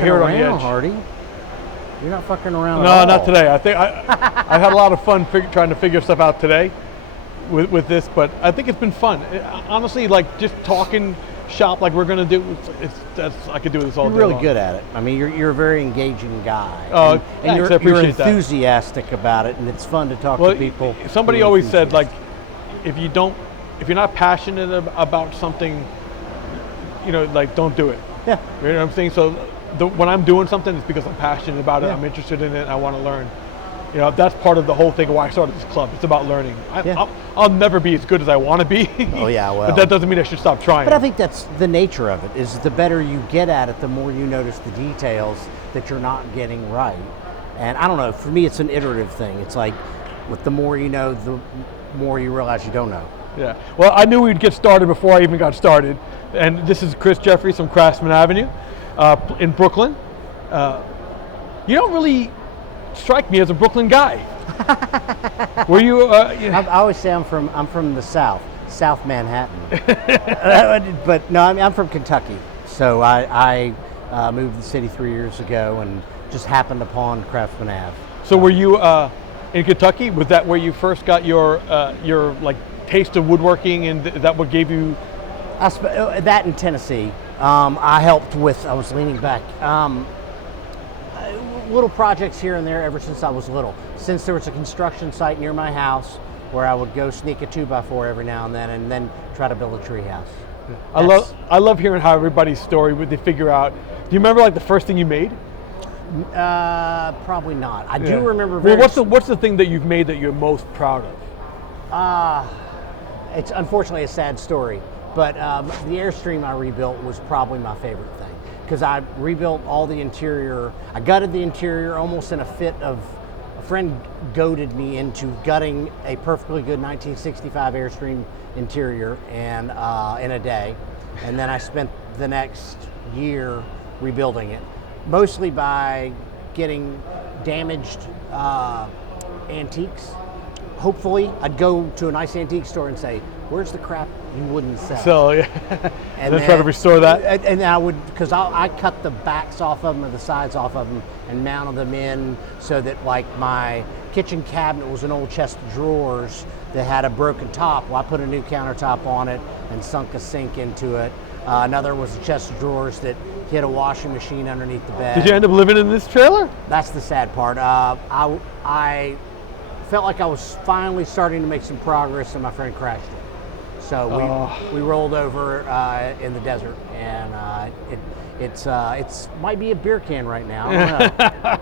I hear it on the edge. Hardy. You're not fucking around. No, at all. not today. I think I had a lot of fun trying to figure stuff out today with this, but I think it's been fun. Honestly, like just talking shop like we're gonna do. I could do this all day. You're really long. good at it. I mean, you're a very engaging guy. Oh, and thanks, you're, I appreciate you're enthusiastic about it, and it's fun to talk to people. Somebody always said, like, if you're not passionate about something, like, don't do it. Yeah. You know what I'm saying? So when I'm doing something, it's because I'm passionate about it. Yeah. I'm interested in it. I want to learn. That's part of the whole thing of why I started this club. It's about learning. I'll never be as good as I want to be. Oh yeah, well. But that doesn't mean I should stop trying. But I think that's the nature of it. Is the better you get at it, the more you notice the details that you're not getting right. And I don't know. For me, it's an iterative thing. It's like, with the more you know, the more you realize you don't know. Yeah. Well, I knew we'd get started before I even got started. And this is Chris Jeffries from Craftsman Avenue in Brooklyn. You don't really strike me as a Brooklyn guy. Were you? I always say I'm from the South Manhattan. But no, I'm from Kentucky. So I moved to the city 3 years ago and just happened upon Craftsman Ave. So were you in Kentucky? Was that where you first got your like taste of woodworking, and is that what gave you? That in Tennessee. I helped with. I was leaning back. Little projects here and there ever since I was little. Since there was a construction site near my house where I would go sneak a 2x4 every now and then try to build a tree house. I love hearing how everybody's story would they figure out. Do you remember like the first thing you made? Probably not. I do remember. Well, what's the thing that you've made that you're most proud of? It's unfortunately a sad story, but the Airstream I rebuilt was probably my favorite thing. Because I rebuilt all the interior. I gutted the interior almost in a fit of, a friend goaded me into gutting a perfectly good 1965 Airstream interior and in a day. And then I spent the next year rebuilding it, mostly by getting damaged antiques. Hopefully, I'd go to a nice antique store and say, "Where's the crap you wouldn't sell?" So yeah, and then try to restore that. And I would, because I cut the backs off of them or the sides off of them and mounted them in so that, like, my kitchen cabinet was an old chest of drawers that had a broken top. Well, I put a new countertop on it and sunk a sink into it. Another was a chest of drawers that hid a washing machine underneath the bed. Did you end up living in this trailer? That's the sad part. I felt like I was finally starting to make some progress, and my friend crashed it. So we rolled over in the desert, and it's might be a beer can right now. I don't know.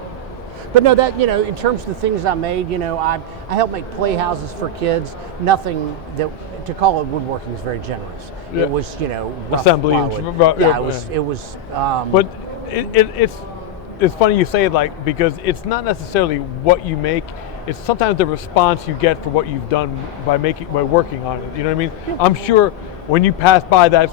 But no, that, in terms of the things I made, I helped make playhouses for kids. Nothing that, to call it woodworking is very generous. Yeah. It was, rough assembly. it was. But it's funny you say it, like, because it's not necessarily what you make. It's sometimes the response you get for what you've done by working on it. You know what I mean? Yeah. I'm sure when you pass by that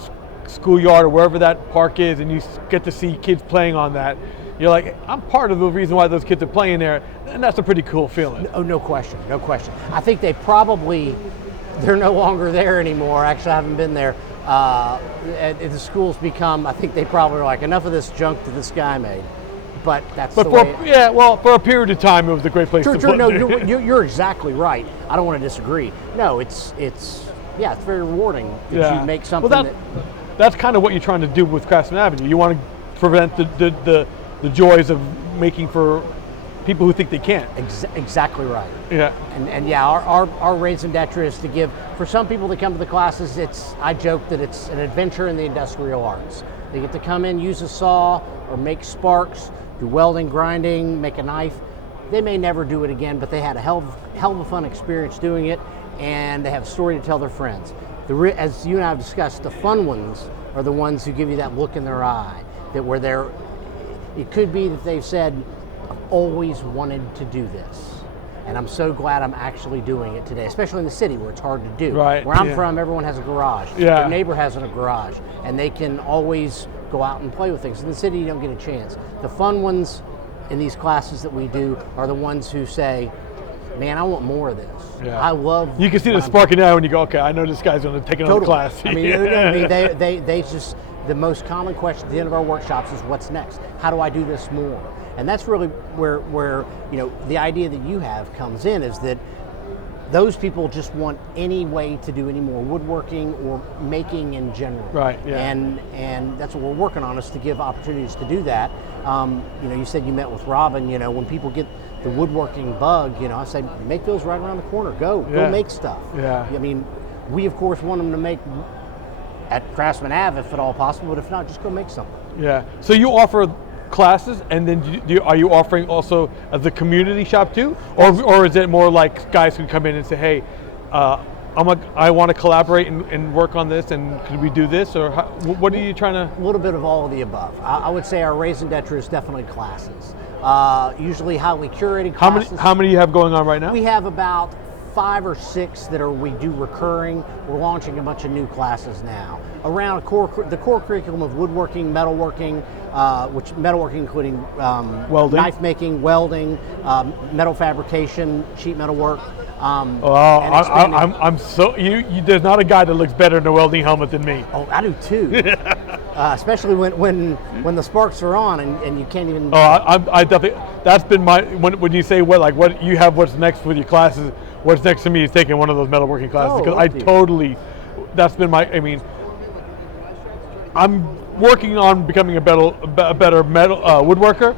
schoolyard or wherever that park is, and you get to see kids playing on that, you're like, I'm part of the reason why those kids are playing there, and that's a pretty cool feeling. Oh, no question, no question. I think they're no longer there anymore. Actually, I haven't been there. The school's become, I think they probably were like, enough of this junk that this guy made. But for a period of time, it was a great place to play. No, you're exactly right. I don't want to disagree. No, it's very rewarding that you make something. Well, that's kind of what you're trying to do with Craftsman Avenue. You want to prevent the joys of making for people who think they can't. Exactly right. Yeah. And yeah, our raison d'etre is to give, for some people that come to the classes, I joke that it's an adventure in the industrial arts. They get to come in, use a saw, or make sparks, do welding, grinding, make a knife. They may never do it again, but they had a hell of a fun experience doing it, and they have a story to tell their friends. As you and I have discussed, the fun ones are the ones who give you that look in their eye, it could be that they've said, I've always wanted to do this, and I'm so glad I'm actually doing it today, especially in the city where it's hard to do. Right. Where I'm from, everyone has a garage. Yeah. Their neighbor has a garage, and they can always go out and play with things. In the city, you don't get a chance. The fun ones in these classes that we do are the ones who say, man, I want more of this. Yeah. I love. You can see the spark in the eye when you go, okay, I know this guy's going to take another class. I mean, they the most common question at the end of our workshops is, what's next? How do I do this more? And that's really where the idea that you have comes in, is that those people just want any way to do any more woodworking or making in general. Right. Yeah. And that's what we're working on, is to give opportunities to do that. You said you met with Robin. When people get the woodworking bug, I say, make those right around the corner. Go make stuff. Yeah. I mean, we of course want them to make at Craftsman Ave if at all possible, but if not, just go make something. Yeah. So you offer classes, and then are you offering also as a community shop too, or is it more like guys who come in and say, hey, I want to collaborate and work on this, and could we do this, or what are you trying to? A little bit of all of the above. I would say our raison d'etre is definitely classes. Usually highly curated classes. How many do you have going on right now? We have about 5 or 6 that we do recurring. We're launching a bunch of new classes now around the core curriculum of woodworking, metalworking, which metalworking including welding, knife making, welding, metal fabrication, sheet metal work. I'm so there's not a guy that looks better in a welding helmet than me. Oh, I do too. Especially when the sparks are on and you can't even. Oh, I definitely. That's been my when you say what you have, what's next with your classes. What's next to me is taking one of those metalworking classes, because that's been my. I mean, I'm working on becoming a better metal woodworker,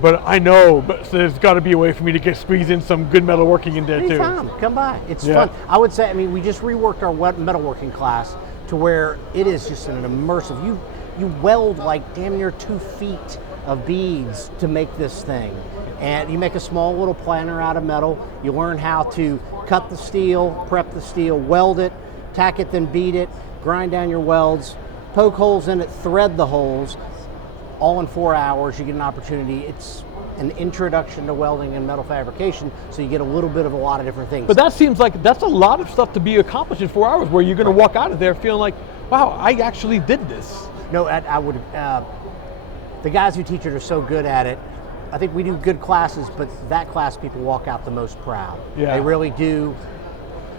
but I know, there's got to be a way for me to squeeze in some good metalworking in there Anytime, too. come by. It's fun. I would say, we just reworked our metalworking class to where it is just an immersive. You weld like damn near 2 feet of beads to make this thing. And you make a small little planter out of metal. You learn how to cut the steel, prep the steel, weld it, tack it, then beat it, grind down your welds, poke holes in it, thread the holes, all in 4 hours. You get an opportunity. It's an introduction to welding and metal fabrication, so you get a little bit of a lot of different things. But that seems like that's a lot of stuff to be accomplished in 4 hours, where you're going to walk out of there feeling like, wow, I actually did this. No, I would. The guys who teach it are so good at it. I think we do good classes, but that class people walk out the most proud. Yeah. They really do,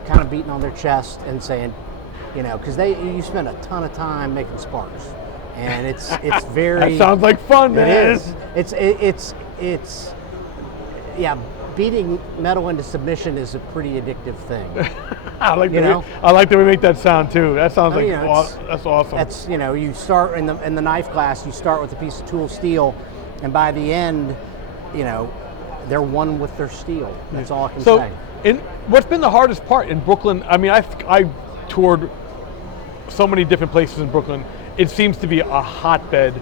kind of beating on their chest and saying, because you spend a ton of time making sparks, and it's very. That sounds like fun, man. It is. It's beating metal into submission is a pretty addictive thing. I like the way we make that sound too. That sounds that's awesome. That's you start in the knife class. You start with a piece of tool steel, and by the end, they're one with their steel. That's all I can say. So, what's been the hardest part in Brooklyn? I mean, I toured so many different places in Brooklyn. It seems to be a hotbed,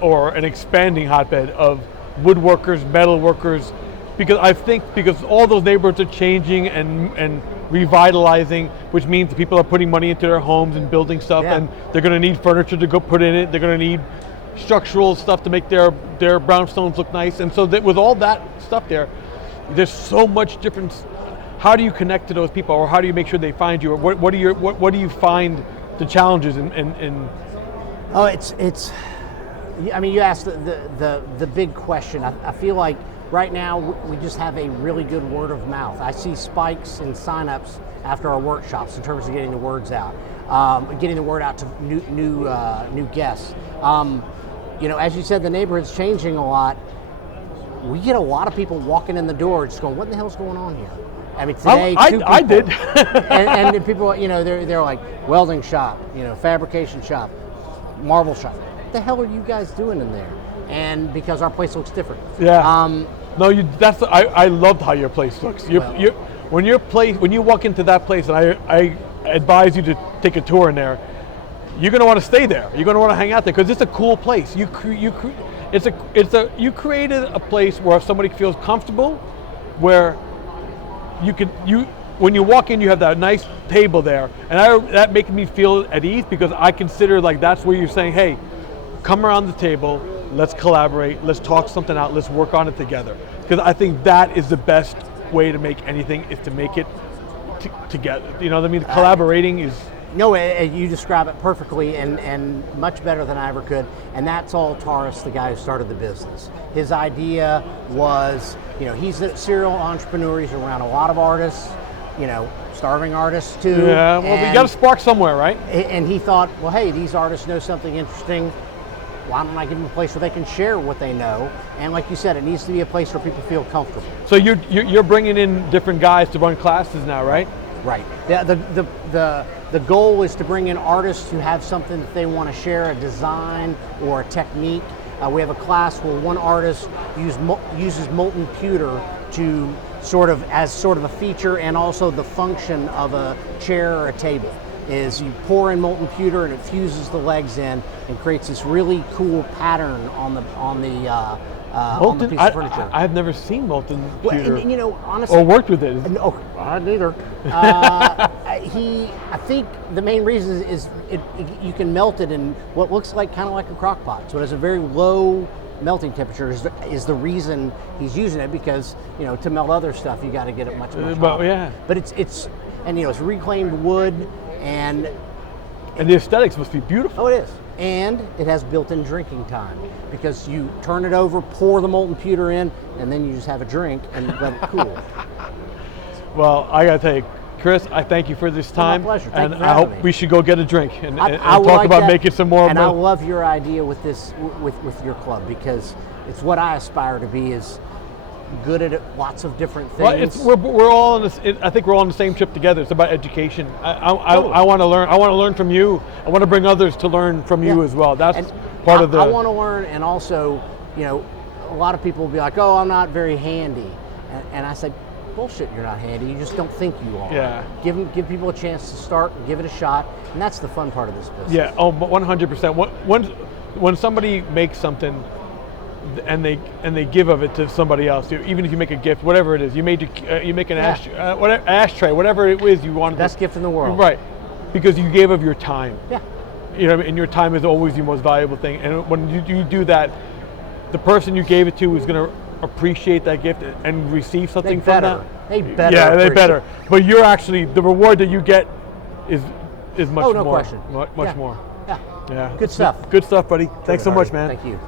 or an expanding hotbed of woodworkers, metalworkers, because all those neighborhoods are changing and revitalizing, which means people are putting money into their homes and building stuff, and they're going to need furniture to go put in it. They're going to need structural stuff to make their brownstones look nice. And so that with all that stuff there's so much difference. How do you connect to those people, or how do you make sure they find you, or what do you find the challenges in? Oh, it's. I mean, you asked the big question. I feel like right now we just have a really good word of mouth. I see spikes in signups after our workshops in terms of getting the words out, getting the word out to new guests. As you said, the neighborhood's changing a lot. We get a lot of people walking in the door just going, what the hell's going on here? I mean, today, I did. and people, they're like, welding shop, fabrication shop, marble shop. What the hell are you guys doing in there? And because our place looks different. Yeah. I loved how your place looks. When you walk into that place, and I advise you to take a tour in there, you're going to want to stay there. You're going to want to hang out there because it's a cool place. You created a place where somebody feels comfortable, where when you walk in, you have that nice table there, and that makes me feel at ease, because I consider like that's where you're saying, hey, come around the table, let's collaborate, let's talk something out, let's work on it together. Because I think that is the best way to make anything, is to make it together. You know what I mean? Collaborating is. No, you describe it perfectly, and much better than I ever could. And that's all Taurus, the guy who started the business. His idea was, he's a serial entrepreneur. He's around a lot of artists, starving artists too. Yeah, well, we got to spark somewhere, right? And he thought, well, hey, these artists know something interesting. Why don't I give them a place where they can share what they know? And like you said, it needs to be a place where people feel comfortable. So you're bringing in different guys to run classes now, right? Right. The goal is to bring in artists who have something that they want to share, a design or a technique. We have a class where one artist uses molten pewter to sort of a feature and also the function of a chair or a table. Is you pour in molten pewter and it fuses the legs in and creates this really cool pattern on the piece of furniture. I've never seen molten pewter. Well, and, you know, honestly, or worked with it. No, I neither. I think the main reason is you can melt it in what looks like kind of like a crock pot. So it has a very low melting temperature is the reason he's using it, because to melt other stuff you got to get it much hotter. Yeah. But it's it's reclaimed wood and the aesthetics must be beautiful. Oh, it is. And it has built-in drinking time, because you turn it over, pour the molten pewter in, and then you just have a drink and let it cool. Well, I got to tell you, Chris, I thank you for this time. My pleasure. Thank and you for I hope having me. we should go get a drink and I talk like about that. making some more. And I love your idea with this, with your club, because it's what I aspire to be, is good at lots of different things. Well, we're all on this. I think we're all on the same trip together. It's about education. I want to learn. I want to learn from you. I want to bring others to learn from you as well. That's part of the. I want to learn, and also, a lot of people will be like, "Oh, I'm not very handy," and I say, "Bullshit, you're not handy. You just don't think you are." Yeah. Give people a chance to start and give it a shot, and that's the fun part of this business. Yeah. Oh, 100%. When somebody makes something, and they give of it to somebody else, even if you make a gift, whatever it is, you make an ashtray, whatever it is you want. Best gift in the world. Right, because you gave of your time. Yeah. And your time is always the most valuable thing. And when you do that, the person you gave it to is going to appreciate that gift and receive something from that. They better. Yeah, they better. But you're actually, the reward that you get is much more. Oh, no question. Much more. Yeah. Yeah. Good stuff. Good stuff, buddy. Thanks so much, man. Thank you.